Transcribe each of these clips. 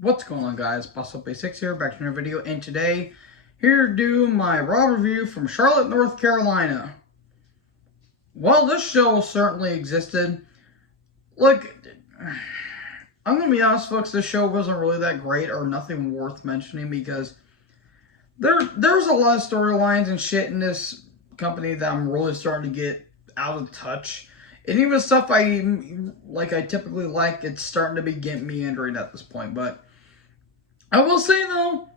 What's going on, guys? BossUp86 here, back to another video, and today, here to do my Raw review from Charlotte, North Carolina. Well, this show certainly existed. Look, I'm gonna be honest, folks, this show wasn't really that great or nothing worth mentioning because there's a lot of storylines and shit in this company that I'm really starting to get out of touch. And even stuff I typically like, it's starting to be getting meandering at this point, but I will say, though,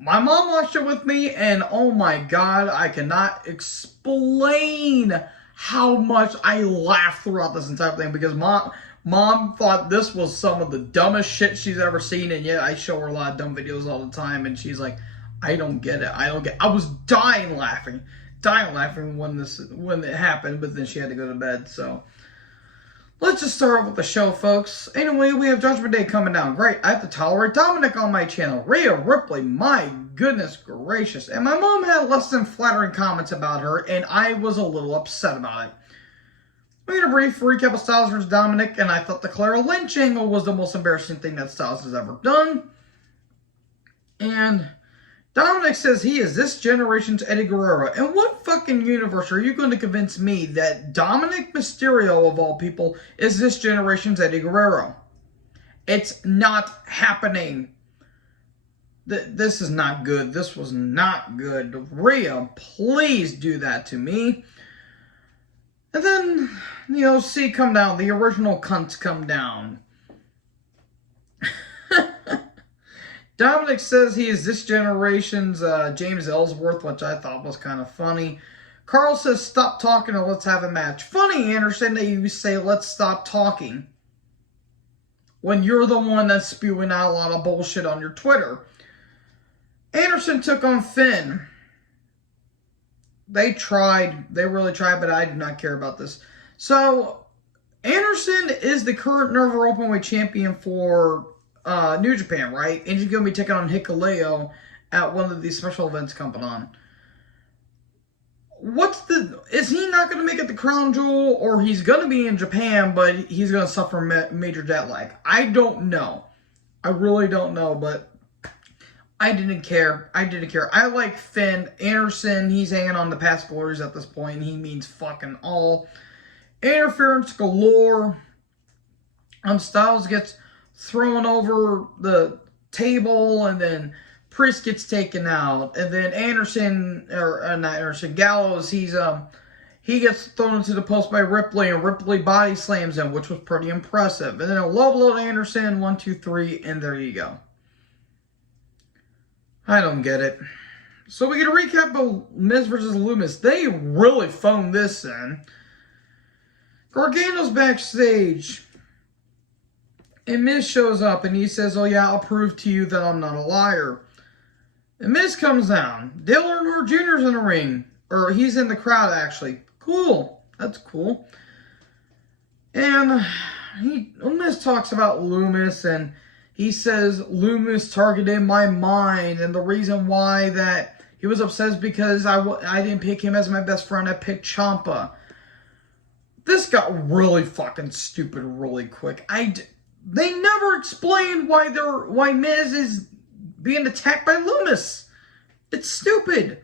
my mom watched it with me, and oh my god, I cannot explain how much I laughed throughout this entire thing, because mom thought this was some of the dumbest shit she's ever seen, and yet I show her a lot of dumb videos all the time, and she's like, I don't get it, I was dying laughing when it happened, but then she had to go to bed, so let's just start off with the show, folks. Anyway, we have Judgment Day coming down. Great. I have to tolerate Dominic on my channel. Rhea Ripley, my goodness gracious. And my mom had less than flattering comments about her, and I was a little upset about it. We get a brief recap of Styles versus Dominic, and I thought the Clara Lynch angle was the most embarrassing thing that Styles has ever done. And Dominic says he is this generation's Eddie Guerrero. In what fucking universe are you going to convince me that Dominic Mysterio, of all people, is this generation's Eddie Guerrero? It's not happening. This is not good. This was not good. Rhea, please do that to me. And then, C come down. The original cunts come down. Dominic says he is this generation's James Ellsworth, which I thought was kind of funny. Carl says, stop talking and let's have a match. Funny, Anderson, that you say, let's stop talking, when you're the one that's spewing out a lot of bullshit on your Twitter. Anderson took on Finn. They really tried, but I do not care about this. So, Anderson is the current Never Openweight champion for New Japan, right? And he's going to be taking on Hikuleo at one of these special events coming on. Is he not going to make it the crown jewel, or he's going to be in Japan, but he's going to suffer major jet lag? I don't know. I really don't know, but I didn't care. I like Finn. Anderson, he's hanging on the past glories at this point, and he means fucking all. Interference galore. Styles gets thrown over the table, and then Priest gets taken out, and then Gallows, he gets thrown into the post by Ripley, and Ripley body slams him, which was pretty impressive. And then a low blow to Anderson, 1, 2, 3, and there you go. I don't get it. So we get a recap of Miz versus Loomis. They really phoned this in. Gargano's backstage, and Miz shows up, and he says, oh yeah, I'll prove to you that I'm not a liar. And Miz comes down. Dale Earnhardt Jr.'s in the ring. Or he's in the crowd, actually. Cool. That's cool. And Miz talks about Loomis, and he says Loomis targeted my mind, and the reason why that he was upset is because I didn't pick him as my best friend. I picked Ciampa. This got really fucking stupid really quick. They never explained why Miz is being attacked by Loomis. It's stupid.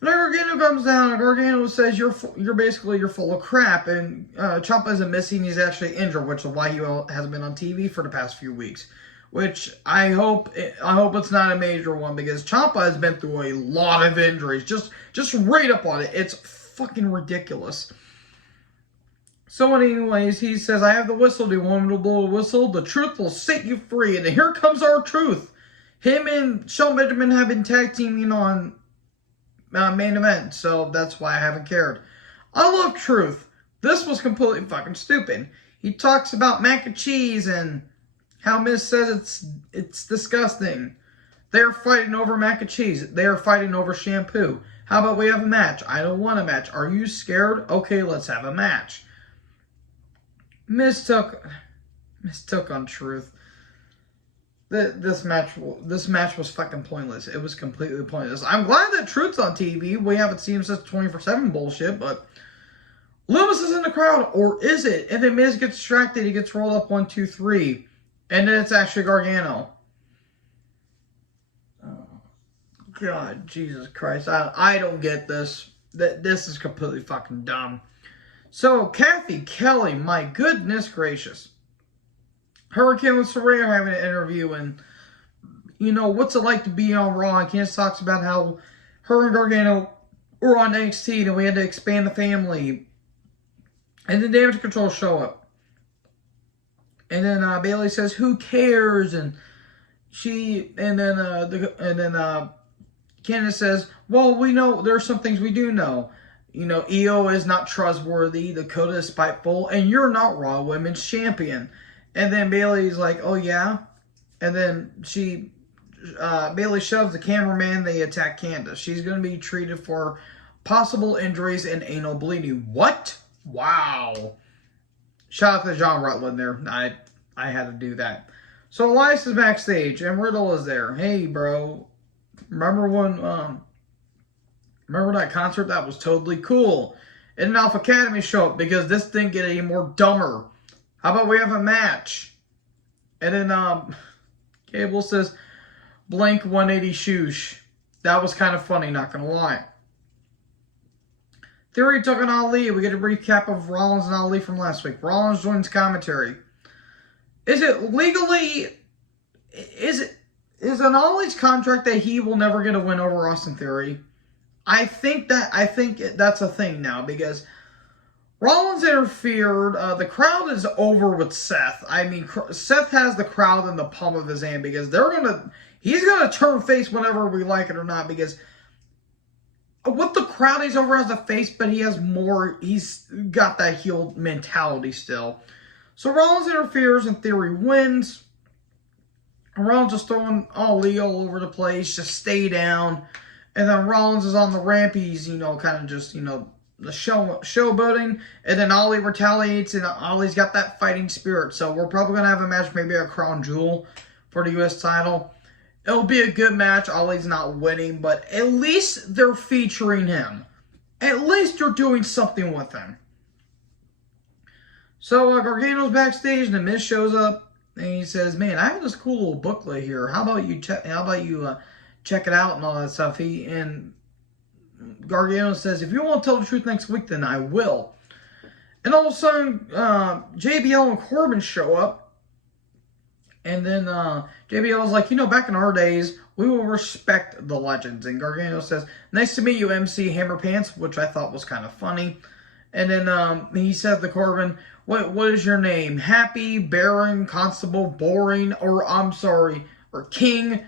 And then Gargano comes down, and Gargano says you're full of crap, and Ciampa isn't missing, he's actually injured, which is why he hasn't been on TV for the past few weeks. Which I hope it's not a major one, because Ciampa has been through a lot of injuries. Just read up on it. It's fucking ridiculous. So anyways, he says, I have the whistle. Do you want me to blow the whistle? The truth will set you free. And here comes our truth. Him and Shelton Benjamin have been tag teaming on main event. So that's why I haven't cared. I love truth. This was completely fucking stupid. He talks about mac and cheese and how Miz says it's disgusting. They're fighting over mac and cheese. They are fighting over shampoo. How about we have a match? I don't want a match. Are you scared? Okay, let's have a match. Miz took on truth. This match was fucking pointless. It was completely pointless. I'm glad that Truth's on TV. We haven't seen him since 24/7 bullshit, but Loomis is in the crowd, or is it? And then Miz gets distracted. He gets rolled up 1, 2, 3, and then it's actually Gargano. God, Jesus Christ. I don't get this. This is completely fucking dumb. So, Kathy Kelly, my goodness gracious. Her and Kim Soraya are having an interview, and, you know, what's it like to be on Raw? And Candace talks about how her and Gargano were on NXT, and we had to expand the family. And then Damage Control show up. And then Bayley says, "Who cares?" And Candace says, "Well, we know there's some things we do know. You know, Io is not trustworthy, Dakota is spiteful, and you're not Raw Women's Champion." And then Bayley's like, "Oh yeah?" And then Bayley shoves the cameraman. They attack Candace. She's going to be treated for possible injuries and anal bleeding. What? Wow. Shout out to John Rutland there. I had to do that. So Elias is backstage, and Riddle is there. "Hey, bro. Remember that concert? That was totally cool." And then Alpha Academy show up because this didn't get any more dumber. "How about we have a match?" And then Cable says, "Blank 180 shoosh." That was kind of funny, not gonna lie. Theory took on Ali. We get a recap of Rollins and Ali from last week. Rollins joins commentary. Is an Ali's contract that he will never get a win over Austin Theory? I think that's a thing now because Rollins interfered. The crowd is over with Seth. I mean, Seth has the crowd in the palm of his hand because he's gonna turn face whenever we like it or not, because with the crowd, he's over as a face, but he's got that heel mentality still. So Rollins interferes and Theory wins. Rollins just throwing Ali all over the place, just stay down. And then Rollins is on the ramp. He's, kind of just, the showboating. And then Ali retaliates, and Ali's got that fighting spirit. So we're probably going to have a match, maybe a crown jewel for the U.S. title. It'll be a good match. Ali's not winning, but at least they're featuring him. At least you're doing something with him. So Gargano's backstage, and The Miz shows up, and he says, "Man, I have this cool little booklet here. How about you check it out and all that stuff?" And Gargano says, "If you want to tell the truth next week, then I will." And all of a sudden, JBL and Corbin show up, and then JBL is like, "Back in our days, we will respect the legends." And Gargano says, "Nice to meet you, MC Hammer Pants," which I thought was kind of funny. And then he said to Corbin, What is your name? Happy, Baron, Constable, Boring, or King?"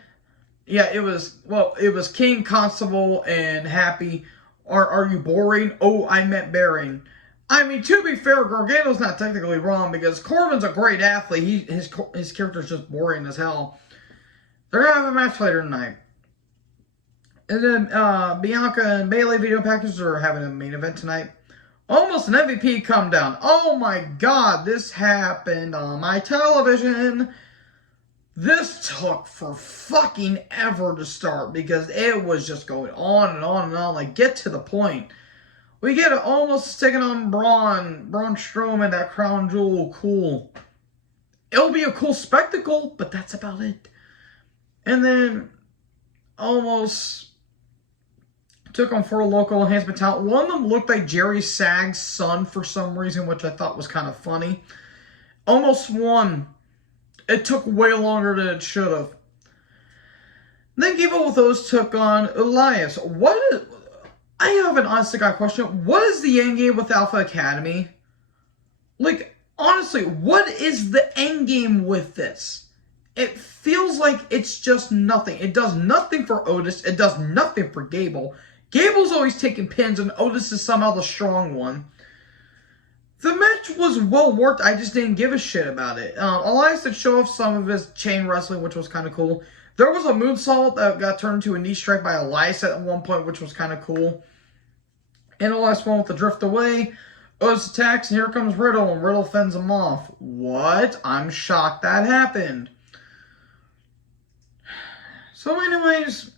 Yeah, it was King, Constable, and Happy. Are you boring? "Oh, I meant Baron." I mean, to be fair, Gargano's not technically wrong because Corbin's a great athlete. His character's just boring as hell. They're going to have a match later tonight. And then Bianca and Bayley video packages are having a main event tonight. Almost an MVP come down. Oh my God, this happened on my television. This took for fucking ever to start because it was just going on and on and on. Like, get to the point. We get it almost sticking on Braun Strowman, that crown jewel. Cool. It'll be a cool spectacle, but that's about it. And then almost took on 4 local enhancement talent. One of them looked like Jerry Sag's son for some reason, which I thought was kind of funny. Almost won. It took way longer than it should have. Then Evil with those took on Elias. I have an honest to God question. What is the end game with Alpha Academy? Like, honestly, what is the end game with this? It feels like it's just nothing. It does nothing for Otis. It does nothing for Gable. Gable's always taking pins, and Otis is somehow the strong one. The match was well worked. I just didn't give a shit about it. Elias did show off some of his chain wrestling, which was kind of cool. There was a moonsault that got turned into a knee strike by Elias at one point, which was kind of cool. And Elias won with the drift away. Otis attacks, and here comes Riddle, and Riddle fends him off. What? I'm shocked that happened. So anyways,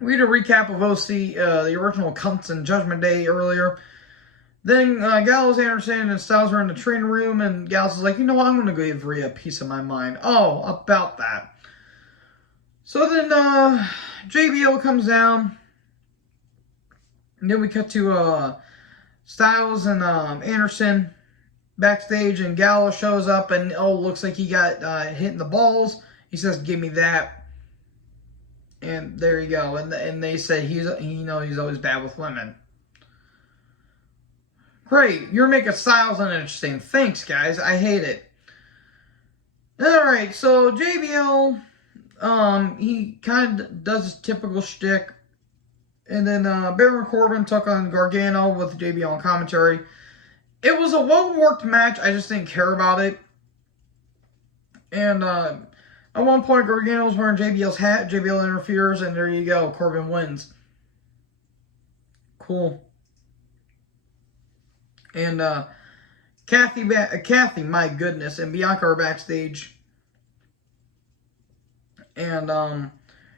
we had a recap of OC, the original Cunts and Judgment Day earlier. Then Gallows, Anderson, and Styles are in the training room, and Gallows is like, "I'm going to give Rhea a piece of my mind." Oh, about that. So then JBL comes down. And then we cut to Styles and Anderson backstage, and Gallo shows up, and looks like he got hit in the balls. He says, "Give me that." And there you go. And they say he's always bad with women. Great, you're making Styles uninteresting. Thanks, guys. I hate it. All right, so JBL, he kind of does his typical shtick. And then Baron Corbin took on Gargano with JBL on commentary. It was a well-worked match. I just didn't care about it. And at one point, Gargano was wearing JBL's hat. JBL interferes, and there you go. Corbin wins. Cool. And Kathy, my goodness, and Bianca are backstage. And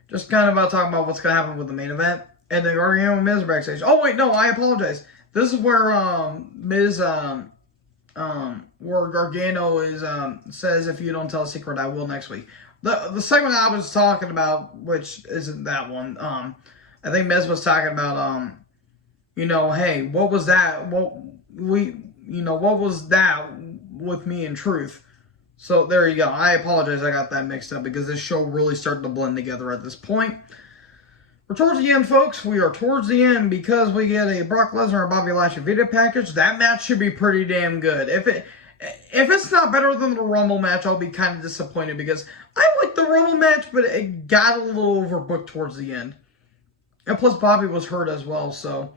just kind of talking about what's going to happen with the main event. And then Gargano and Miz backstage. Oh, wait, no, I apologize. This is where Miz, where Gargano is says, "If you don't tell a secret, I will next week." The segment I was talking about, which isn't that one, I think Miz was talking about, hey, what was that? What was that with me in Truth? So there you go. I apologize, I got that mixed up because this show really started to blend together at this point. We're towards the end, folks. We are towards the end because we get a Brock Lesnar and Bobby Lashley video package. That match should be pretty damn good. If it's not better than the Rumble match, I'll be kind of disappointed because I like the Rumble match, but it got a little overbooked towards the end. And plus, Bobby was hurt as well, so.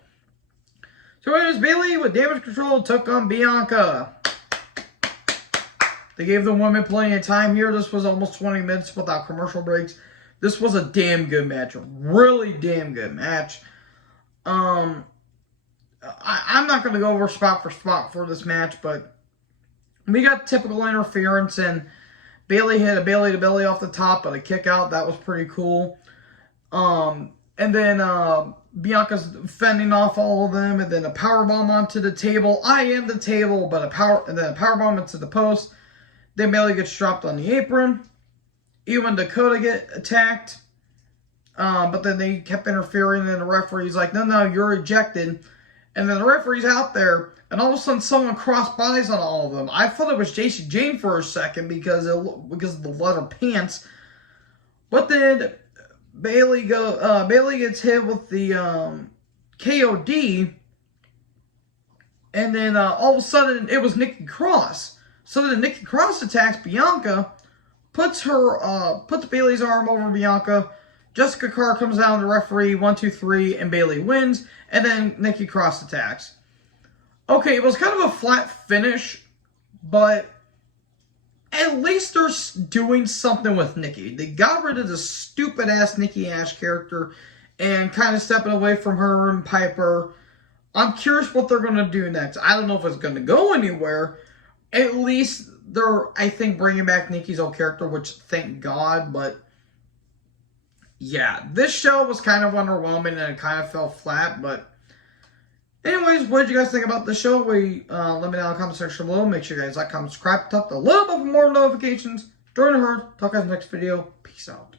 So it was Bayley with Damage Control took on Bianca. They gave the women plenty of time here. This was almost 20 minutes without commercial breaks. This was a damn good match. A really damn good match. I'm not going to go over spot for spot for this match, but we got typical interference, and Bayley hit a Bayley to belly off the top, but a kick out. That was pretty cool. And then Bianca's fending off all of them, and then a powerbomb onto the table. I am the table, but and then a powerbomb into the post. Then Bayley gets dropped on the apron. Even Dakota get attacked. But then they kept interfering, and the referee's like, no, you're ejected. And then the referee's out there, and all of a sudden someone crossed bodies on all of them. I thought it was Jacy Jayne for a second because of the leather pants. But then Bayley gets hit with the KOD, and then all of a sudden it was Nikki Cross. So then Nikki Cross attacks Bianca, puts Bayley's arm over Bianca. Jessica Carr comes down to referee 1, 2, 3, and Bayley wins. And then Nikki Cross attacks. Okay, it was kind of a flat finish, but at least they're doing something with Nikki. They got rid of the stupid-ass Nikki Ash character and kind of stepping away from her and Piper. I'm curious what they're going to do next. I don't know if it's going to go anywhere. At least they're, I think, bringing back Nikki's old character, which thank God, but yeah, this show was kind of underwhelming and it kind of fell flat, but anyways, what did you guys think about the show? Let me know in the comment section below. Make sure you guys like, comment, subscribe, tap the little bit for more notifications. Join the herd. Talk guys next video. Peace out.